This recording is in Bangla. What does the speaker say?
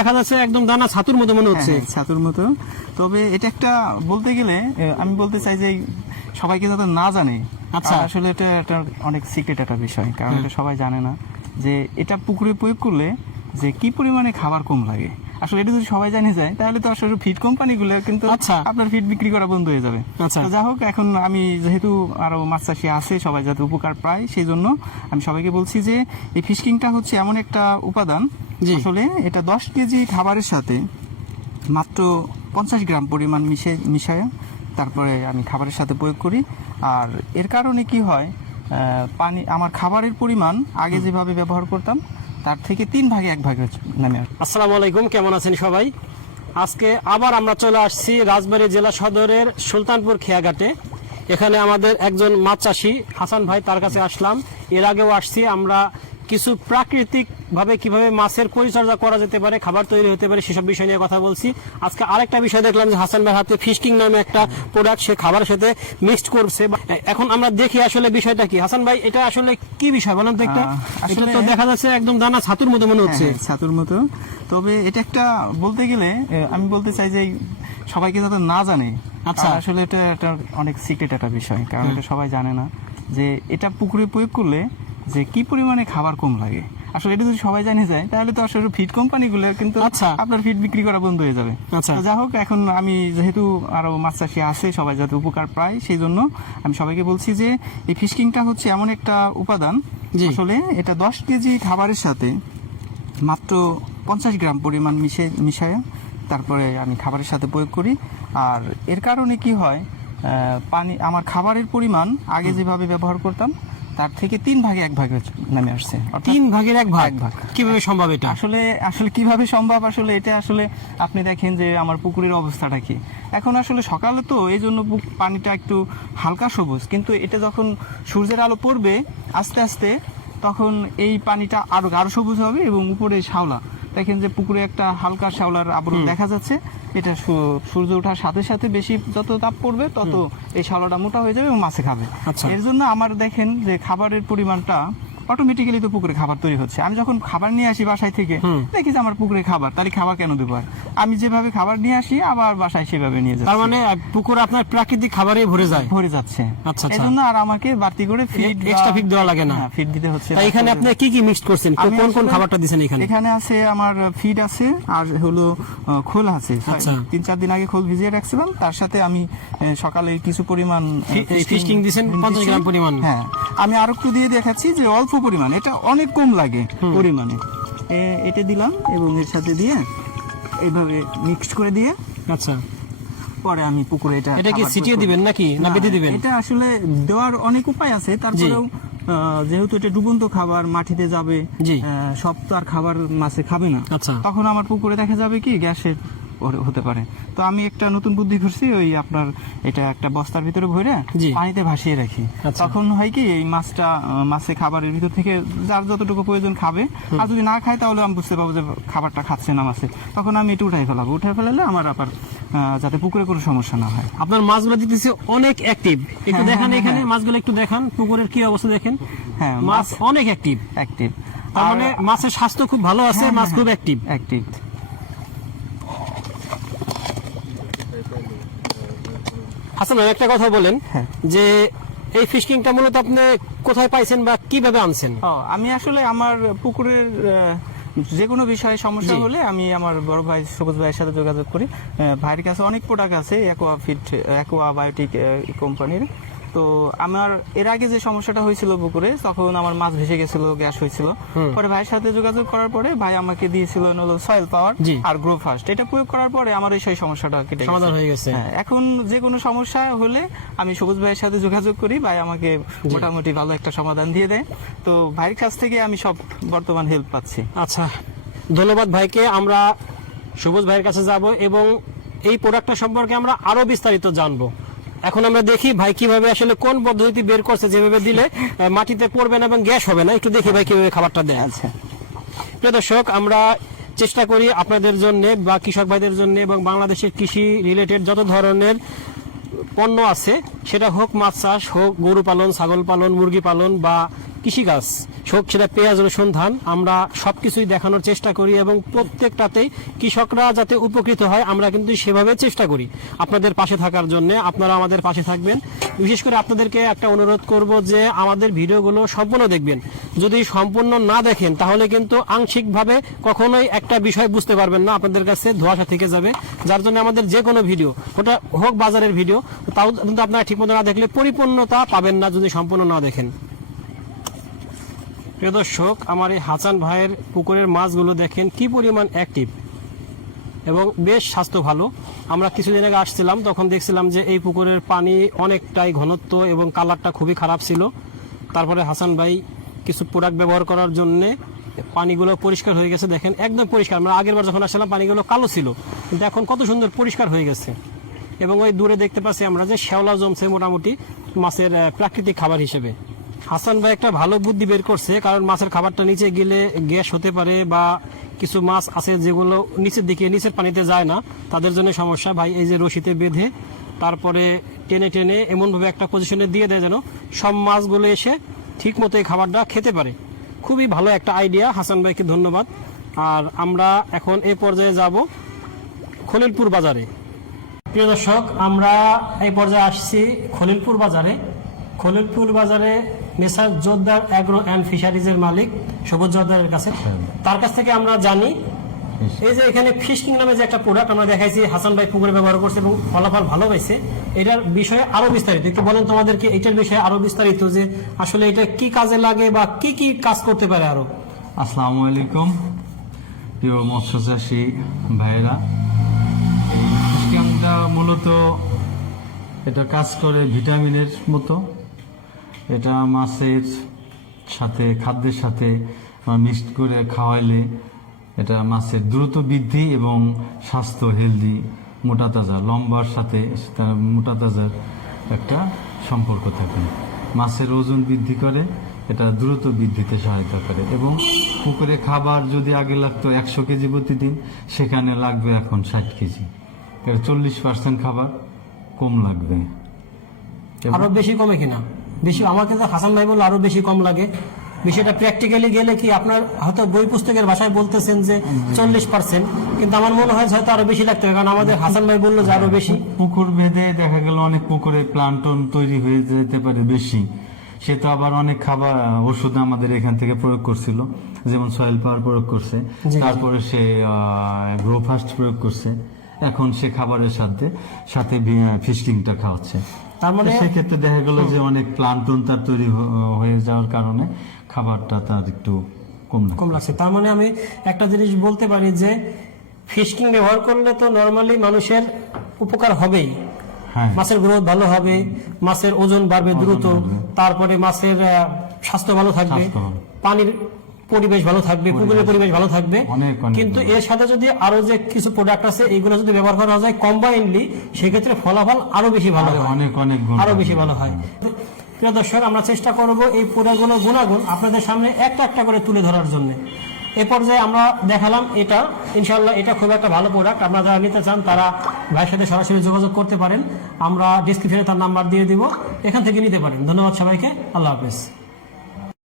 দেখা যাচ্ছে একদম দানা ছাতুর মতো মনে হচ্ছে। ছাতুর মতো, তবে এটা একটা বলতে গেলে আমি বলতে চাই যে সবাইকে যাতে না জানে, আচ্ছা আসলে এটা অনেক সিক্রেট একটা বিষয়, কারণ এটা সবাই জানে না যে এটা পুকুরে প্রয়োগ করলে যে কি পরিমাণে খাবার কম লাগে। আসলে এটা যদি সবাই জানে যায় তাহলে তো আসলে ফিড কোম্পানিগুলো কিন্তু আপনার ফিড বিক্রি করা বন্ধ হয়ে যাবে। তো যা হোক, এখন আমি যেহেতু আরো মাছ চাষি আছে সবাই যাতে উপকার পায়, সেই জন্য আমি সবাইকে বলছি যে এই ফিশকিংটা হচ্ছে এমন একটা উপাদান, আসলে এটা 10 কেজি খাবারের সাথে মাত্র 50 গ্রাম পরিমাণ মিশায় তারপরে আমি খাবারের সাথে প্রয়োগ করি। আর এর কারণে কি হয়, পানি আমার খাবারের পরিমাণ আগে যেভাবে ব্যবহার করতাম তার থেকে 3 ভাগে 1 ভাগে নামে আসে। আসসালামু আলাইকুম, কেমন আছেন সবাই? আজকে আবার আমরা চলে আসছি রাজবাড়ী জেলা সদরের সুলতানপুর খেয়াঘাটে। এখানে আমাদের একজন মাছ চাষি হাসান ভাই, তার কাছে আসলাম। এর আগেও আসছি আমরা কিছু প্রাকৃতিক ভাবে কিভাবে মাছের পরিচর্যা করা যেতে পারে, খাবার তৈরি হতে পারে, সেসব বিষয় নিয়ে কথা বলছি। আজকে আরেকটা বিষয় দেখলাম যে হাসান ভাই হাতে ফিশকিং নামে একটা প্রোডাক্ট সে খাবারের সাথে মিক্সড করছে। এখন আমরা দেখি আসলে বিষয়টা কি। হাসান ভাই, এটা আসলে কি বিষয় বলেন তো একটা? এটা তো দেখা যাচ্ছে একদম দানা ছাতুর মতো মনে হচ্ছে। ছাতুর মতো, তবে এটা একটা বলতে গেলে আমি বলতে চাই যে সবাইকে যাতে না জানে, আসলে এটা অনেক সিক্রেট একটা বিষয়, কারণ এটা সবাই জানে না যে এটা পুকুরে প্রয়োগ করলে যে কি পরিমাণে খাবার কম লাগে। আসলে এটা যদি সবাই জানে যায় তাহলে তো আসলে ফিড কোম্পানিগুলো কিন্তু আপনার ফিড বিক্রি করা বন্ধ হয়ে যাবে। যা হোক, এখন আমি যেহেতু আরো মাছ চাষি আছে সবাই যাতে উপকার পায়, সেই জন্য আমি সবাইকে বলছি যে এই ফিশকিংটা হচ্ছে এমন একটা উপাদান, আসলে এটা 10 কেজি খাবারের সাথে মাত্র 50 গ্রাম পরিমাণ মিশায় তারপরে আমি খাবারের সাথে প্রয়োগ করি। আর এর কারণে কি হয়, পানি আমার খাবারের পরিমাণ আগে যেভাবে ব্যবহার করতাম তার থেকে 3 ভাগে 1 ভাগে নামে আসছে। 3 ভাগের 1 ভাগ কিভাবে সম্ভব এটা? আসলে কিভাবে সম্ভব, আসলে এটা আসলে আপনি দেখেন যে আমার পুকুরের অবস্থাটা কি এখন। আসলে সকালে তো এই জন্য পানিটা একটু হালকা সবুজ, কিন্তু এটা যখন সূর্যের আলো পড়বে আস্তে আস্তে তখন এই পানিটা আরো গাঢ় সবুজ হবে এবং উপরে শ্যাওলা দেখেন যে পুকুরে একটা হালকা শ্যাওলার আবরণ দেখা যাচ্ছে। এটা সূর্য ওঠার সাথে সাথে বেশি যত তাপ পড়বে তত এই শ্যাওলাটা মোটা হয়ে যাবে এবং মাছে খাবে। এর জন্য আমার দেখেন যে খাবারের পরিমাণটা অটোমেটিক্যালি তো পুকুরে খাবার তৈরি হচ্ছে। আমি যখন খাবার নিয়ে আসি বাসায় থেকে দেখি যে আমার পুকুরে খাবার, তাহলে খাবার কেন দেবো? আমি যেভাবে খাবার নিয়ে আসি আবার বাসায় সেভাবে নিয়ে যাই। তার মানে পুকুর আপনার প্রাকৃতিক খাবারে ভরে যাচ্ছে। এই জন্য আর আমাকে বাড়তি করে এক্সট্রা ফিড দেওয়া লাগে না, ফিড দিতে হচ্ছে। এখানে আপনি কি কি মিক্স করছেন, কোন কোন খাবারটা দিবেন? এখানে আছে আমার ফিড আছে আর হলো খোল আছে। 3-4 দিন আগে খোল ভিজিয়ে রাখছিলাম, তার সাথে আমি সকালে কিছু পরিমাণ ফিশকিং দিবেন 50 গ্রাম পরিমাণ। হ্যাঁ, আমি আরো একটু দিয়ে দেখাচ্ছি যে অল্প পরিমাণ, এটা অনেক কম লাগে পরিমাণে। এটা দিলাম এবং এর সাথে দিয়ে এইভাবে মিক্সড করে দিয়ে পরে আমি পুকুরে এটা কি ছিটিয়ে দিবেন নাকি না বেঁধে দিবেন? এটা আসলে দেওয়ার অনেক উপায় আছে, তারপরেও যেহেতু এটা ডুবন্ত খাবার মাটিতে যাবে, সব তো আর খাবার মাছে খাবে না, তখন আমার পুকুরে দেখা যাবে কি গ্যাসের হতে পারে। তো আমি একটা নতুন বুদ্ধি করছি, ওই আপনার এটা একটা বস্তার ভিতরে ভরে পানিতে ভাসিয়ে রাখি। তখন হয় কি এই মাছে খাবারের ভিতর থেকে যার যতটুকু প্রয়োজন খাবে, আর যদি না খায় তাহলে আমি বুঝতে পারবো যে খাবারটা খাচ্ছে না মাছে, তখন আমি এটা উঠে ফেলালে আমার আবার যাতে পুকুরে কোনো সমস্যা না হয়। আপনার মাছগুলো দেখতেছি অনেক অ্যাক্টিভ, একটু দেখান এখানে মাছগুলো একটু দেখান, পুকুরের কি অবস্থা দেখেন। হ্যাঁ, মাছ অনেক অ্যাক্টিভ। তার মানে মাছের স্বাস্থ্য খুব ভালো আছে, মাছ খুব অ্যাক্টিভ। হাসান ভাই, একটা কথা বলেন যে এই ফিশকিংটা মূলত আপনি কোথায় পাইছেন বা কিভাবে আনছেন? আমি আসলে আমার পুকুরের যে কোনো বিষয়ে সমস্যা হলে আমি আমার বড় ভাই সবুজ ভাইয়ের সাথে যোগাযোগ করি। ভাইয়ের কাছে অনেক প্রোডাক্ট আছে অ্যাকোয়া বায়োটিক কোম্পানির। তো আমার এর আগে যে সমস্যাটা হয়েছিল পুকুরে, তখন আমার মাছ ভেসে গেছিল, গ্যাস হয়েছিল। পরে ভাইয়ের সাথে যোগাযোগ করার পরে ভাই আমাকে দিয়েছিল সয়েল পাওয়ার আর গ্রো ফার্স্ট। এটা প্রয়োগ করার পরে আমার সেই সমস্যাটা কেটে সমাধান হয়ে গেছে। এখন যে কোনো সমস্যা হলে আমি সবুজ ভাইয়ের সাথে যোগাযোগ করি, ভাই আমাকে মোটামুটি ভালো একটা সমাধান দিয়ে দেয়। তো ভাইয়ের কাছ থেকে আমি সব বর্তমান হেল্প পাচ্ছি। আচ্ছা, ধন্যবাদ ভাইকে। আমরা সবুজ ভাইয়ের কাছে যাব এবং এই প্রোডাক্টটা সম্পর্কে আমরা আরো বিস্তারিত জানবো। এখন আমরা দেখি ভাই কিভাবে আসলে কোন পদ্ধতি বের করছে, যেভাবে দিলে মাটিতে পড়বে না এবং গ্যাস হবে না। একটু দেখি ভাই কিভাবে খাবারটা দেয়। প্রিয় দর্শক, আমরা চেষ্টা করি আপনাদের জন্য বা কৃষক ভাইদের জন্য এবং বাংলাদেশের কৃষি রিলেটেড যত ধরনের পণ্য আছে, সেটা হোক মাছ চাষ, হোক গরু পালন, ছাগল পালন, মুরগি পালন বা কৃষিকাজ হোক, সেটা পেঁয়াজ রসুন ধান, আমরা সবকিছুই দেখানোর চেষ্টা করি এবং প্রত্যেকটাতেই কৃষকরা যাতে উপকৃত হয় আমরা কিন্তু সেভাবে চেষ্টা করি আপনাদের পাশে থাকার জন্য। আপনারা আমাদের পাশে থাকবেন। বিশেষ করে আপনাদেরকে একটা অনুরোধ করব যে আমাদের ভিডিওগুলো সম্পূর্ণ দেখবেন। যদি সম্পূর্ণ না দেখেন তাহলে কিন্তু আংশিকভাবে কখনোই একটা বিষয় বুঝতে পারবেন না, আপনাদের কাছে ধোঁয়াশা থেকে যাবে। যার জন্য আমাদের যে কোনো ভিডিও, ওটা হোক বাজারের ভিডিও, তাও কিন্তু আপনারা ঠিকমতো না দেখলে পরিপূর্ণতা পাবেন না যদি সম্পূর্ণ না দেখেন। প্রিয় দর্শক, আমার এই হাসান ভাইয়ের পুকুরের মাছগুলো দেখেন কি পরিমাণ অ্যাক্টিভ এবং বেশ স্বাস্থ্য ভালো। আমরা কিছুদিন আগে আসছিলাম, তখন দেখছিলাম যে এই পুকুরের পানি অনেকটাই ঘনত্ব এবং কালারটা খুবই খারাপ ছিল। তারপরে হাসান ভাই কিছু প্রোডাক্ট ব্যবহার করার জন্য পানিগুলো পরিষ্কার হয়ে গেছে। দেখেন একদম পরিষ্কার। আমরা আগের বার যখন আসছিলাম পানিগুলো কালো ছিল, কিন্তু এখন কত সুন্দর পরিষ্কার হয়ে গেছে। এবং ওই দূরে দেখতে পাচ্ছি আমরা যে শ্যাওলা জমছে মোটামুটি মাছের প্রাকৃতিক খাবার হিসেবে। হাসান ভাই একটা ভালো বুদ্ধি বের করছে, কারণ মাছের খাবারটা নিচে গেলে গ্যাস হতে পারে বা কিছু মাছ আছে যেগুলো নিচের দিকে নিচের পানিতে যায় না, তাদের জন্য সমস্যা। ভাই এই যে রশিতে বেঁধে তারপরে টেনে টেনে এমনভাবে একটা পজিশনে দিয়ে দেয় যেন সব মাছগুলো এসে ঠিক মতো এই খাবারটা খেতে পারে। খুবই ভালো একটা আইডিয়া, হাসান ভাইকে ধন্যবাদ। আর আমরা এখন এই পর্যায়ে যাব খলিলপুর বাজারে। প্রিয় দর্শক, আমরা এই পর্যায়ে আসছি খলিলপুর বাজারে। খলিলপুর বাজারে মেসার জোরদার অ্যাগ্রো অ্যান্ড ফিশারিজের মালিক সবুজ জোরদারের কাছে, তার কাছ থেকে আমরা জানি এই যে এখানে ফিশকিং নামে যে একটা প্রোডাক্ট আমরা দেখাইছি হাসান ভাই পুকুরে ব্যবহার করছে এবং ফলাফল ভালো পাইছে। এটার বিষয়ে আরো বিস্তারিত একটু বলেন তোমাদেরকে, এটার বিষয়ে আরো বিস্তারিত যে আসলে এটা কি কাজে লাগে বা কি কি কাজ করতে পারে আরো। আসসালামু আলাইকুম প্রিয় মৎস্য চাষী ভাইয়েরা। এই ফিশকিংটা মূলত এটা কাজ করে ভিটামিনের মতো। এটা মাছের সাথে খাদ্যের সাথে মিক্সড করে খাওয়াইলে এটা মাছের দ্রুত বৃদ্ধি এবং স্বাস্থ্য হেলদি, মোটা তাজা, লম্বার সাথে তার মোটা তাজার একটা সম্পর্ক থাকে। মাছের ওজন বৃদ্ধি করে, এটা দ্রুত বৃদ্ধিতে সহায়তা করে। এবং পুকুরে খাবার যদি আগে লাগতো 100 কেজি প্রতিদিন, সেখানে লাগবে এখন 60 কেজি। 40% খাবার কম লাগবে। আরো বেশি কমে কিনা? বেশি আমাকে তো হাসান ভাই বললো আরো বেশি কম লাগে। বিষয়টা প্র্যাকটিক্যালি গেলে কি আপনার হয়তো বই পুস্তকের ভাষায় বলতেছেন যে 40%, কিন্তু আমার মনে হয় হয়তো আরো বেশি লাগতে হবে, কারণ আমাদের হাসান ভাই বললো যে আরো বেশি। পুকুর ভেদে দেখা গেল অনেক পুকুরে প্লান্টন তৈরি হয়ে যেতে পারে বেশি। সে তো আবার অনেক খাবার ওষুধ আমাদের এখান থেকে প্রয়োগ করছিল, যেমন সয়েল পাওয়ার প্রয়োগ করছে, তারপরে সে গ্রো ফাস্ট প্রয়োগ করছে, এখন সে খাবারের সাথে সাথে ফিশকিংটা খাওয়াচ্ছে। তার মানে সেক্ষেত্রে দেখা গেল যে অনেক প্লান্টন তার তৈরি হয়ে যাওয়ার কারণে খাবারটা তার একটু কম লাগছে। তার মানে আমি একটা জিনিস বলতে পারি যে ফিশকিং ব্যবহার করলে তো নরমালি মানুষের উপকার হবেই। হ্যাঁ, মাছের গ্রোথ ভালো হবে, মাছের ওজন বাড়বে দ্রুত, তারপরে মাছের স্বাস্থ্য ভালো থাকবে, পানির পরিবেশ ভালো থাকবে, পুকুরের পরিবেশ ভালো থাকবে। কিন্তু এর সাথে যদি আরো যে কিছু প্রোডাক্ট আছে এইগুলো যদি ব্যবহার করা যায় কম্বাইনলি, সেক্ষেত্রে ফলাফল আরো বেশি ভালো হয়, আরো বেশি ভালো হয়। প্রিয় দর্শক, আমরা চেষ্টা করব এই প্রোডাক্টগুলোর গুণাগুণ আপনাদের সামনে একটা একটা করে তুলে ধরার জন্য। এ পর্যায়ে আমরা দেখালাম এটা, ইনশাল্লাহ এটা খুব একটা ভালো প্রোডাক্ট। আপনারা যারা নিতে চান তারা ভাইয়ের সাথে সরাসরি যোগাযোগ করতে পারেন, আমরা ডিসক্রিপশনে তার নাম্বার দিয়ে দিব, এখান থেকে নিতে পারেন। ধন্যবাদ সবাইকে, আল্লাহ হাফেজ।